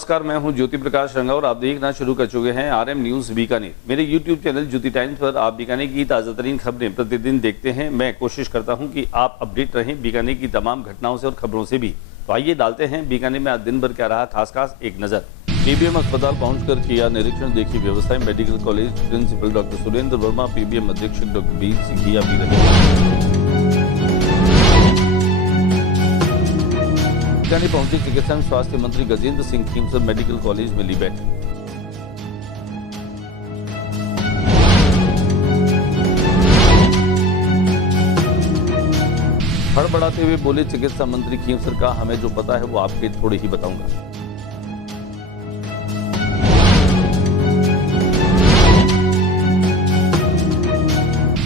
नमस्कार, मैं हूं ज्योति प्रकाश रंगा और आप देखना शुरू कर चुके हैं आरएम न्यूज बीकानेर। मेरे यूट्यूब चैनल ज्योति टाइम्स पर आप बीकानेर की ताज़ा तरीन खबरें प्रतिदिन देखते हैं। मैं कोशिश करता हूं कि आप अपडेट रहें बीकानेर की तमाम घटनाओं से और खबरों से भी। तो आइए डालते हैं बीकानेर में आज दिन भर क्या रहा खास एक नजर। पीबीएम अस्पताल पहुंचकर किया निरीक्षण, देखी व्यवस्थाएं। Medical college principal doctor Surendra Verma, PBM अधीक्षक डॉक्टर बी सिंघिया भी रहे। बीकानेर पहुंचे चिकित्सा एवं स्वास्थ्य मंत्री गजेंद्र सिंह खीमसर मेडिकल कॉलेज में ली बैठक। हड़बड़ाते हुए बोले चिकित्सा मंत्री खीमसर का, हमें जो पता है वो आपके थोड़े ही बताऊंगा।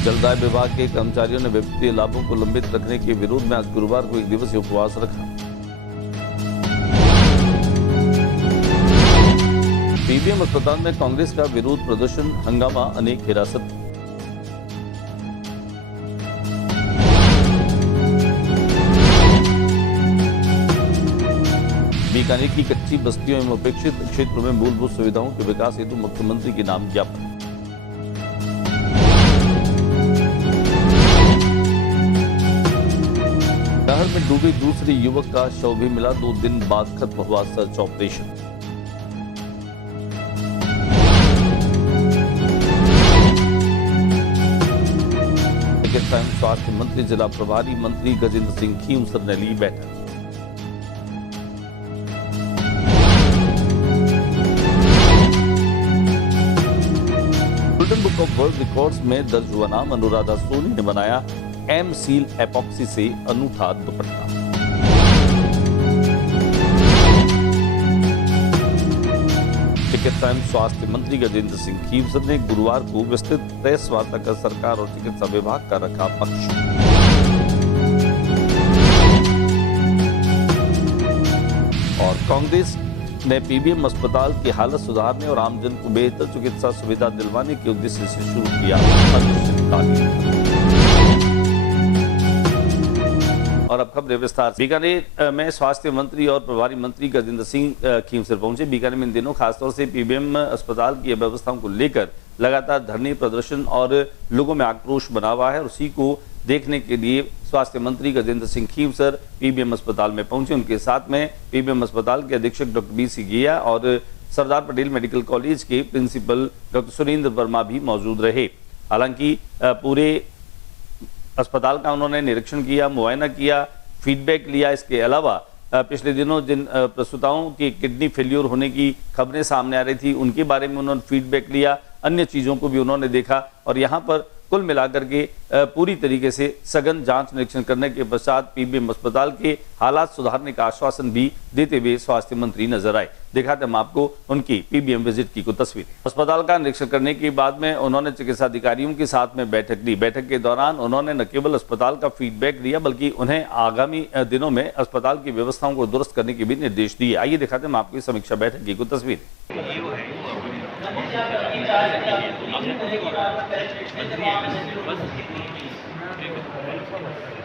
जलदाय विभाग के कर्मचारियों ने वित्तीय लाभों को लंबित रखने के विरोध में आज गुरुवार को एक दिवसीय उपवास रखा। पीबीएम अस्पताल में कांग्रेस का विरोध प्रदर्शन, हंगामा, अनेक हिरासत। बीकानेर की कच्ची बस्तियों एवं उपेक्षित क्षेत्रों में मूलभूत सुविधाओं के विकास हेतु मुख्यमंत्री के नाम ज्ञापन। नहर में डूबे दूसरे युवक का शव भी मिला, 2 दिन बाद खत्म हुआ सर्च ऑपरेशन। चिकित्सा एवं स्वास्थ्य मंत्री जिला प्रभारी मंत्री गजेंद्र सिंह खीमसर ने ली बैठक। Britain book of world records में दर्ज हुआ नाम, अनुराधा सोनी ने बनाया एम सील एपॉक्सी से अनूठा दुपट्टा। चिकित्सा एवं स्वास्थ्य मंत्री गजेंद्र सिंह खीमसर ने गुरुवार को विस्तृत प्रेस वार्ता कर सरकार और चिकित्सा विभाग का रखा पक्ष। और कांग्रेस ने पीबीएम अस्पताल की हालत सुधारने और आमजन को बेहतर चिकित्सा सुविधा दिलवाने के उद्देश्य से शुरू किया अनिश्चितकालीन। और अब खबरें विस्तार से। बीकानेर में स्वास्थ्य मंत्री और प्रभारी मंत्री गजेंद्र सिंह खीमसर पहुंचे। बीकानेर में इन दिनों खासतौर से पीबीएम अस्पताल की व्यवस्थाओं को लेकर लगातार धरने प्रदर्शन और लोगों में आक्रोश बना हुआ है और उसी को देखने के लिए स्वास्थ्य मंत्री गजेंद्र सिंह खीमसर पीबीएम अस्पताल में पहुंचे। उनके साथ में पीबीएम अस्पताल के अधीक्षक डॉक्टर बी सिंघिया और सरदार पटेल मेडिकल कॉलेज के प्रिंसिपल डॉक्टर सुरेंद्र वर्मा भी मौजूद रहे। हालांकि पूरे अस्पताल का उन्होंने निरीक्षण किया, मुआयना किया, फीडबैक लिया। इसके अलावा पिछले दिनों जिन प्रसूताओं की किडनी फेल्योर होने की खबरें सामने आ रही थी उनके बारे में उन्होंने फीडबैक लिया, अन्य चीज़ों को भी उन्होंने देखा और यहाँ पर कुल मिलाकर के पूरी तरीके से सघन जांच निरीक्षण करने के पश्चात पीबीएम अस्पताल के हालात सुधारने का आश्वासन भी देते हुए स्वास्थ्य मंत्री नजर आए। दिखाते हम आपको उनकी पीबीएम विजिट की कुछ तस्वीरें। अस्पताल का निरीक्षण करने के बाद में उन्होंने चिकित्सा अधिकारियों के साथ में बैठक ली। बैठक के दौरान उन्होंने न केवल अस्पताल का फीडबैक दिया बल्कि उन्हें आगामी दिनों में अस्पताल की व्यवस्थाओं को दुरुस्त करने के भी निर्देश दिए। आइए दिखाते हम आपकी समीक्षा बैठक की कुछ तस्वीरें।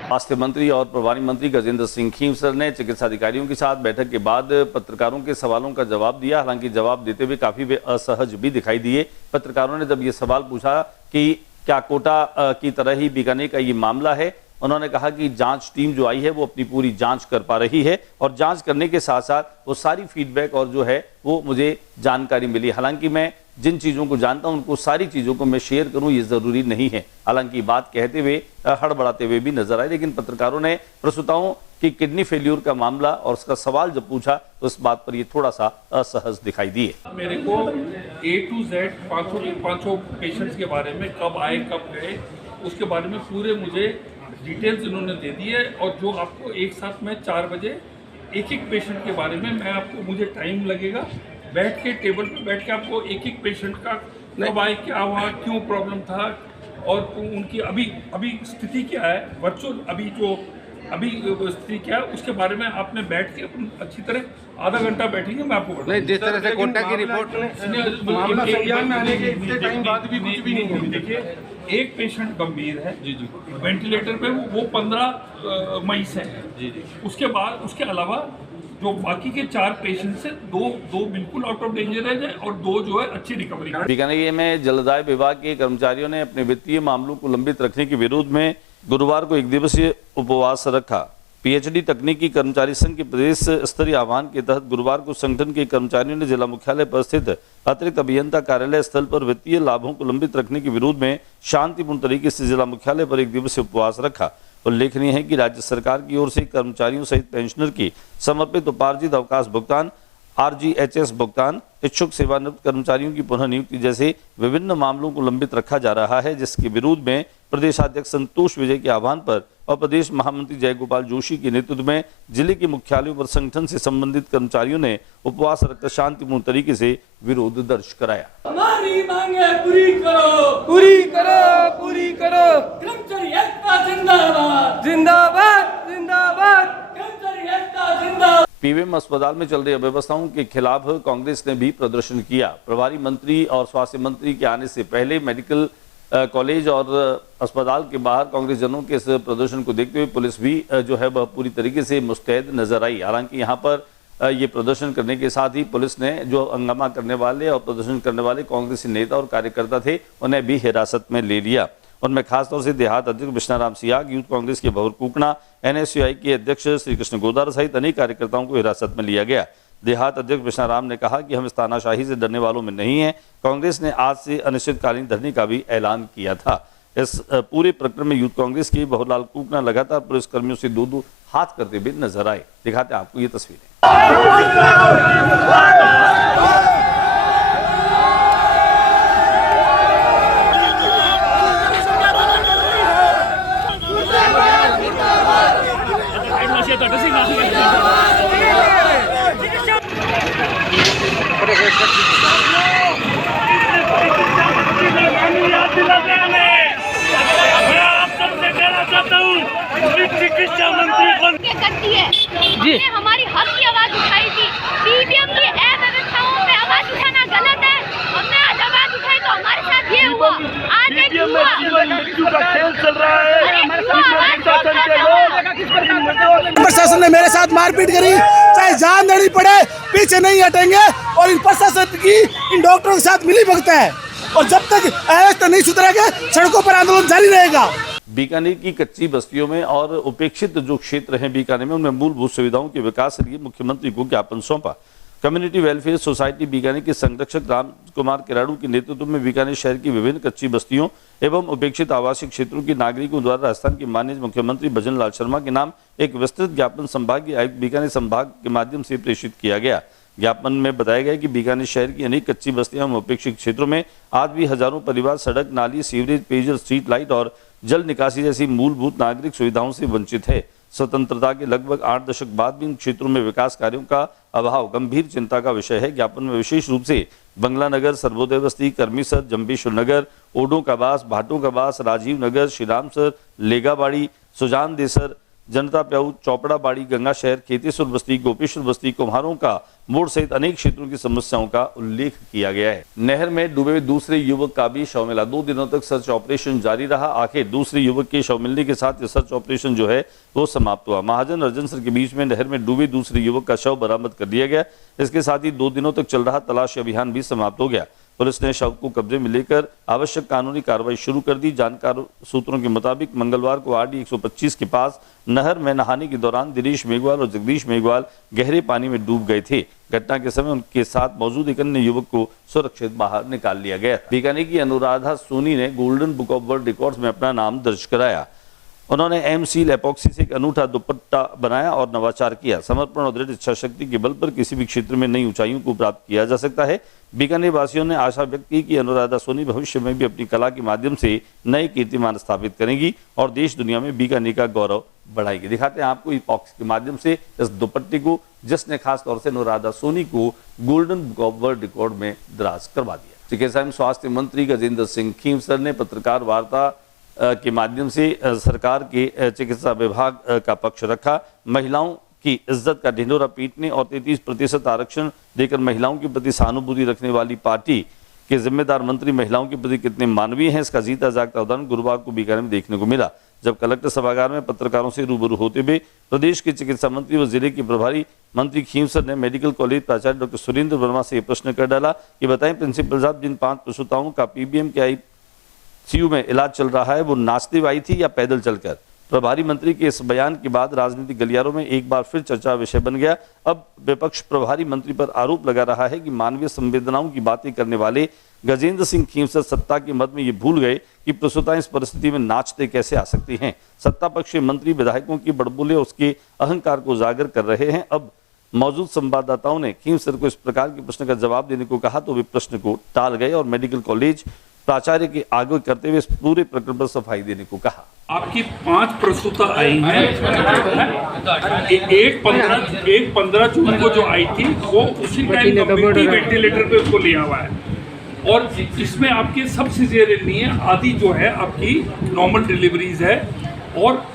स्वास्थ्य मंत्री और प्रभारी मंत्री गजेंद्र सिंह खीमसर ने चिकित्सा अधिकारियों के साथ बैठक के बाद पत्रकारों के सवालों का जवाब दिया। हालांकि जवाब देते हुए काफी वे असहज भी दिखाई दिए। पत्रकारों ने जब ये सवाल पूछा कि क्या कोटा की तरह ही बीकानेर का ये मामला है, उन्होंने कहा कि जांच टीम जो आई है वो अपनी पूरी जांच कर पा रही है और जांच करने के साथ साथ वो सारी फीडबैक और जो है वो मुझे जानकारी मिली। हालांकि मैं जिन चीज़ों को जानता हूं उनको सारी चीज़ों को मैं शेयर करूं ये ज़रूरी नहीं है। हालांकि बात कहते हुए हड़बड़ाते हुए भी नजर आए। लेकिन पत्रकारों ने प्रसूताओं की किडनी फेल्यूर का मामला और उसका सवाल जब पूछा तो इस बात पर ये थोड़ा सा असहज दिखाई दिए। मेरे को A to Z पांचों पेशेंट्स के बारे में कब आए कब गए उसके बारे में पूरे मुझे डिटेल्स इन्होंने दे दी है। और जो आपको एक साथ में 4 बजे एक पेशेंट के बारे में मैं आपको मुझे टाइम लगेगा बैठ के टेबल पे बैठ के आपको एक पेशेंट का कब आए, क्या हुआ, क्यों प्रॉब्लम था और उनकी अभी स्थिति क्या है, वर्चुअल अभी स्थिति क्या है उसके बारे में आपने बैठ के अच्छी तरह आधा घंटा बैठेंगे। मैं आपको नहीं, जिस तरह से कोटा की रिपोर्ट मामला संज्ञान में आने के इतने टाइम बाद भी कुछ भी नहीं है। देखिए एक पेशेंट गंभीर है जी वेंटिलेटर पे, वो 15 मई से है जी। उसके बाद उसके अलावा जो बाकी के 4 पेशेंट्स हैं, दो बिल्कुल आउट ऑफ डेंजर है और 2 जो है अच्छी रिकवरी। बीकानेर में जलदाय विभाग के कर्मचारियों ने अपने वित्तीय मामलों को लंबित रखने के विरोध में गुरुवार को 1 दिवसीय उपवास रखा। पीएचडी तकनीकी कर्मचारी संघ के प्रदेश स्तरीय आह्वान के तहत गुरुवार को संगठन के कर्मचारियों ने जिला मुख्यालय पर स्थित अतिरिक्त अभियंता कार्यालय स्थल पर वित्तीय लाभों को लंबित रखने के विरोध में शांतिपूर्ण तरीके से जिला मुख्यालय पर 1 दिवसीय उपवास रखा। उल्लेखनीय है कि राज्य सरकार की ओर से कर्मचारियों सहित पेंशनर की समर्पित उपार्जित अवकाश भुगतान, RGHS भुगतान, इच्छुक सेवानिवृत्त कर्मचारियों की पुनः नियुक्ति जैसे विभिन्न मामलों को लंबित रखा जा रहा है, जिसके विरोध में प्रदेशाध्यक्ष संतोष विजय के आह्वान पर और प्रदेश महामंत्री जयगोपाल जोशी के नेतृत्व में जिले के मुख्यालयों पर संगठन से संबंधित कर्मचारियों ने उपवास रखकर शांतिपूर्ण तरीके से विरोध दर्ज कराया। हमारी मांगे पूरी करो, पूरी करो, पूरी करो। कर्मचारी एकता जिंदाबाद, जिंदाबाद, जिंदाबाद। कर्मचारी एकता जिंदाबाद। पीबीएम अस्पताल में चल रही अव्यवस्थाओं के खिलाफ कांग्रेस ने भी प्रदर्शन किया। प्रभारी मंत्री और स्वास्थ्य मंत्री के आने से पहले मेडिकल कॉलेज और अस्पताल के बाहर कांग्रेस जनों के इस प्रदर्शन को देखते हुए पुलिस भी जो है वह पूरी तरीके से मुस्तैद नजर आई। हालांकि यहाँ पर ये प्रदर्शन करने के साथ ही पुलिस ने जो हंगामा करने वाले और प्रदर्शन करने वाले कांग्रेसी नेता और कार्यकर्ता थे उन्हें भी हिरासत में ले लिया। उनमें खासतौर से देहात अध्यक्ष विष्णाराम सियाग, यूथ कांग्रेस के भवर कुकना, NSUI के अध्यक्ष श्री कृष्ण गोदार सहित अनेक कार्यकर्ताओं को हिरासत में लिया गया। देहात अध्यक्ष विष्णाराम ने कहा कि हम इस तानाशाही से डरने वालों में नहीं हैं। कांग्रेस ने आज से अनिश्चितकालीन धरने का भी ऐलान किया था। इस पूरे प्रकरण में यूथ कांग्रेस के बहुलाल कुकना लगातार पुलिसकर्मियों से दो हाथ करते हुए नजर आए। दिखाते हैं आपको ये तस्वीरें। चिकित्सा मंत्री करती है जी, हमारी हक की आवाज उठाई थी। पीबीएम की अव्यवस्थाओं पे आवाज उठाना गलत है। हमने आज आवाज उठाई तो हमारे साथ ये हुआ। आज एक मृत्यु का खेल चल रहा है। प्रशासन ने मेरे साथ मारपीट करी, चाहे जान देनी पड़े पीछे नहीं हटेंगे और इन प्रशासन की इन डॉक्टरों के साथ मिली भगत है और जब तक अवस्था नहीं सुधरेगा सड़कों पर आंदोलन जारी रहेगा। बीकानेर की कच्ची बस्तियों में और उपेक्षित जो क्षेत्र हैं बीकानेर में उनमें मूलभूत सुविधाओं के विकास के लिए मुख्यमंत्री को ज्ञापन सौंपा। कम्युनिटी वेलफेयर सोसाइटी बीकानेर के संरक्षक राम कुमार किराड़ू के नेतृत्व में बीकानेर शहर की विभिन्न कच्ची बस्तियों एवं उपेक्षित आवासीय क्षेत्रों के नागरिकों द्वारा राजस्थान के माननीय मुख्यमंत्री भजन लाल शर्मा के नाम एक विस्तृत ज्ञापन संभागीय आयुक्त बीकानेर संभाग के माध्यम से प्रेषित किया गया। ज्ञापन में बताया गया कि बीकानेर शहर की अनेक कच्ची बस्तियां एवं उपेक्षित क्षेत्रों में आज भी हजारों परिवार सड़क, नाली, सीवरेज, पेयजल, स्ट्रीट लाइट और जल निकासी जैसी मूलभूत नागरिक सुविधाओं से वंचित है। स्वतंत्रता के लगभग 8 दशक बाद भी इन क्षेत्रों में विकास कार्यों का अभाव गंभीर चिंता का विषय है। ज्ञापन में विशेष रूप से बंगला नगर, सर्वोदय बस्ती, कर्मीसर, जम्बेश्वर नगर, ओडों का बास, भाटों का बास, राजीव नगर, श्रीरामसर, लेगाबाड़ी, सुजान देसर, जनता प्याऊ, चौपड़ा बाड़ी, गंगा शहर, खेतेश्वर बस्ती, गोपेश्वर बस्ती, कुम्हारों का मोड़ सहित अनेक क्षेत्रों की समस्याओं का उल्लेख किया गया है। नहर में डूबे हुए दूसरे युवक का भी शव मिला। 2 दिनों तक सर्च ऑपरेशन जारी रहा। आखिर दूसरे युवक के शव मिलने के साथ ये सर्च ऑपरेशन जो है वो समाप्त हुआ। महाजन अर्जनसर के बीच में नहर में डूबे दूसरे युवक का शव बरामद कर लिया गया। इसके साथ ही 2 दिनों तक चल रहा तलाशी अभियान भी समाप्त हो गया। पुलिस ने शव को कब्जे में लेकर आवश्यक कानूनी कार्रवाई शुरू कर दी। जानकार सूत्रों के मुताबिक मंगलवार को RD 125 के पास नहर में नहाने के दौरान दिनेश मेघवाल और जगदीश मेघवाल गहरे पानी में डूब गए थे। घटना के समय उनके साथ मौजूद एक अन्य युवक को सुरक्षित बाहर निकाल लिया गया। बीकानेर की अनुराधा सोनी ने golden book of world records में अपना नाम दर्ज कराया। उन्होंने M-Seal एपॉक्सी से एक अनूठा दुपट्टा बनाया और नवाचार किया। समर्पण और दृढ़ इच्छा शक्ति के बल पर किसी भी क्षेत्र में नई ऊंचाइयों को प्राप्त किया जा सकता है। बीकानेर वासियों ने आशा व्यक्त की कि अनुराधा सोनी भविष्य में भी अपनी कला के माध्यम से नए कीर्तिमान स्थापित करेंगी और देश दुनिया में बीकानेर का गौरव बढ़ाएगी। दिखाते हैं आपको एपॉक्सी के माध्यम से इस दुपट्टे को, जिसने खास तौर से अनुराधा सोनी को golden book of world record में दराज करवा दिया। चिकित्सा एवं स्वास्थ्य मंत्री गजेंद्र सिंह खींवसर ने पत्रकार वार्ता के माध्यम से सरकार के चिकित्सा विभाग का पक्ष रखा। महिलाओं की इज्जत का ढिंढोरा पीटने और 33% आरक्षण देकर महिलाओं के प्रति सहानुभूति रखने वाली पार्टी के जिम्मेदार मंत्री महिलाओं के प्रति कितने मानवीय हैं, इसका जीता जागता उदाहरण गुरुवार को बीकानेर में देखने को मिला। जब कलेक्टर सभागार में पत्रकारों से रूबरू होते हुए प्रदेश के चिकित्सा मंत्री व जिले के प्रभारी मंत्री खींवसर ने मेडिकल कॉलेज प्राचार्य डॉक्टर सुरेंद्र वर्मा से प्रश्न कर डाला कि बताएं प्रिंसिपल साहब, जिन 5 प्रसूताओं का पीबीएम के आईसीयू में इलाज चल रहा है वो नाचते हुए आई थी या पैदल चलकर? प्रभारी मंत्री के इस बयान के बाद राजनीतिक गलियारों में एक बार फिर चर्चा विषय बन गया। अब विपक्ष प्रभारी मंत्री पर आरोप लगा रहा है कि मानवीय संवेदनाओं की बातें करने वाले गजेंद्र सिंह खींवसर सत्ता के मद में ये भूल गए कि प्रसूताएं इस परिस्थिति में नाचते कैसे आ सकती हैं। सत्ता पक्ष के मंत्री विधायकों की बड़बोले उसके अहंकार को उजागर कर रहे हैं। अब मौजूद संवाददाताओं ने खींवसर को इस प्रकार के प्रश्न का जवाब देने को कहा तो वे प्रश्न को टाल गए और मेडिकल कॉलेज प्राचार्य के आगे करते हुए इस पूरे प्रकरण पर सफाई देने को कहा। आपकी 5 प्रसूता आई हैं, एक 15 जून को जो आई थी वो उसी टाइम कम्युनिटी वेंटिलेटर पे उसको लिया हुआ है और इसमें आपके सब सिजेरियन नहीं है, आधी जो है आपकी नॉर्मल डिलीवरीज है और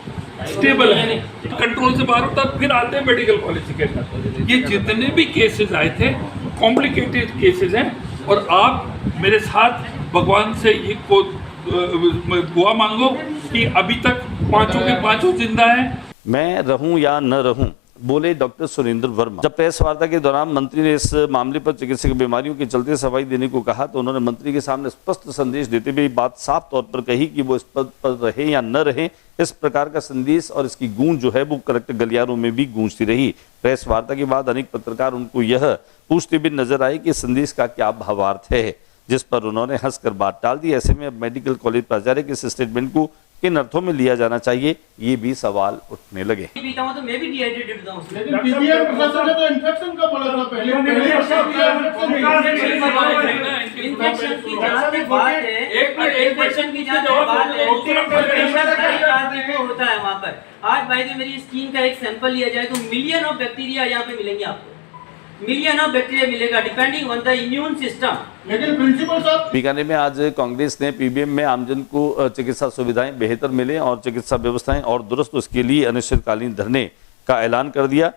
स्टेबल है, कंट्रोल से बाहर होता है, फिर आते हैं मेडिकल कॉलेज के अंदर। ये जितने भी केसेस आए थे कॉम्प्लिकेटेड केसेस हैं और आप मेरे साथ भगवान से ये को दुआ मांगो कि अभी तक 5 के 5 जिंदा हैं। मैं रहूं या न रहूं, बोले डॉक्टर सुरेंद्र वर्मा। जब प्रेस वार्ता के दौरान मंत्री ने इस मामले पर चिकित्सक बीमारियों के चलते सफाई देने को कहा तो उन्होंने मंत्री के सामने स्पष्ट संदेश देते हुए बात साफ तौर पर कही कि वो इस पद पर रहे या न रहे, इस प्रकार का संदेश और इसकी गूंज जो है वो कलेक्टर गलियारों में भी गूंजती रही। प्रेस वार्ता के बाद अनेक पत्रकार उनको यह पूछते भी नजर आए कि संदेश का क्या भावार्थ है, जिस पर उन्होंने हंसकर बात टाल दी। ऐसे में अब मेडिकल कॉलेज प्राचार्य के इस स्टेटमेंट को किन अर्थों में लिया जाना चाहिए, ये भी सवाल उठने लगे। तो मैं भी डिहाइड्रेटेड हूं, लेकिन पीबीएम प्रशासन ने तो इन्फेक्शन का बोला था पहले। इन्फेक्शन की जांच की बात है, इन्फेक्शन की जांच की बात है, होता है वहाँ पर। आज भाई जो मेरी स्किन का एक सैंपल लिया जाए तो मिलियन ऑफ बैक्टीरिया यहाँ पे मिलेंगे आपको, मिलियन ऑफ बैक्टीरिया मिलेगा depending on the immune system. लेकिन प्रिंसिपल साहब, बीकानेर में आज कांग्रेस ने पीबीएम में आमजन को चिकित्सा सुविधाएं बेहतर मिले और चिकित्सा व्यवस्थाएं और दुरुस्त, उसके लिए अनिश्चितकालीन धरने का ऐलान कर दिया।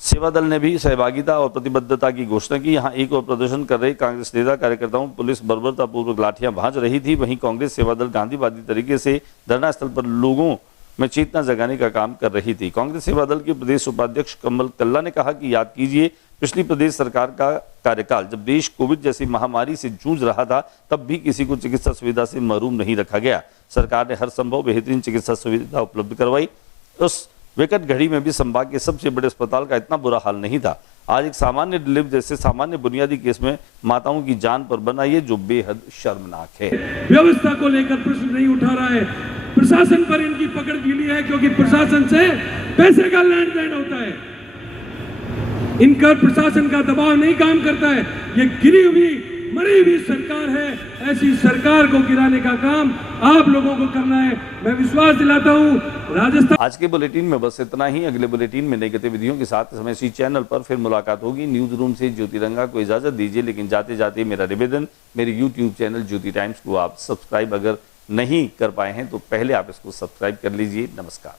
सेवा दल ने भी सहभागिता और प्रतिबद्धता की घोषणा की। यहाँ एक और प्रदर्शन कर रहे कांग्रेस नेता कार्यकर्ताओं पुलिस बर्बरतापूर्वक लाठियां भांज रही थी, वहीं कांग्रेस सेवा दल गांधीवादी तरीके से धरना स्थल पर लोगों में चेतना जगाने का काम कर रही थी। कांग्रेस सेवा दल के प्रदेश उपाध्यक्ष कमल कल्ला ने कहा कि याद कीजिए पिछली प्रदेश सरकार का कार्यकाल, जब देश कोविड जैसी महामारी से जूझ रहा था तब भी किसी को चिकित्सा सुविधा से महरूम नहीं रखा गया। सरकार ने हर संभव बेहतरीन चिकित्सा सुविधा उपलब्ध करवाई। उस विकट घड़ी में भी संभाग के सबसे बड़े अस्पताल का इतना बुरा हाल नहीं था। आज एक सामान्य डिलीवरी जैसे सामान्य बुनियादी केस में माताओं की जान पर बना ये जो बेहद शर्मनाक है। व्यवस्था को लेकर प्रश्न नहीं उठा रहा है, प्रशासन पर इनकी पकड़ ढीली है क्योंकि प्रशासन से पैसे का लेन देन होता है, इनका प्रशासन का दबाव नहीं काम करता है। ये गिरी हुई मरी हुई सरकार है, ऐसी सरकार को गिराने का काम आप लोगों को करना है। मैं विश्वास दिलाता हूं राजस्थान। आज के बुलेटिन में बस इतना ही। अगले बुलेटिन में नई गतिविधियों के साथ समय इसी चैनल पर फिर मुलाकात होगी। न्यूज रूम से ज्योतिरंगा को इजाजत दीजिए, लेकिन जाते जाते मेरा निवेदन, मेरे यूट्यूब चैनल ज्योति टाइम्स को आप सब्सक्राइब अगर नहीं कर पाए हैं तो पहले आप इसको सब्सक्राइब कर लीजिए। नमस्कार।